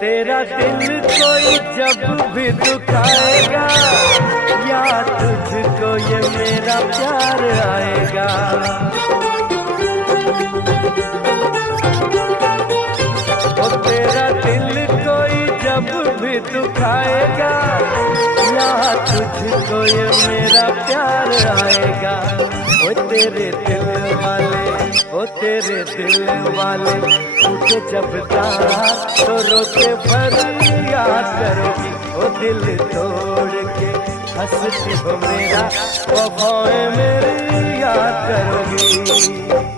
तेरा दिल कोई जब भी दुखाएगा, या तुझको ये मेरा प्यार आएगा। ओ तेरा दिल कोई जब भी दुखाएगा, या तुझको ये मेरा प्यार आएगा। ओ तेरे दिल वाले, ओ तेरे दिल वाले, तुझे जब तो रोके भर याद करोगी। ओ दिल तोड़ के हंसती हो मेरा, वफाएं मेरी याद करोगी।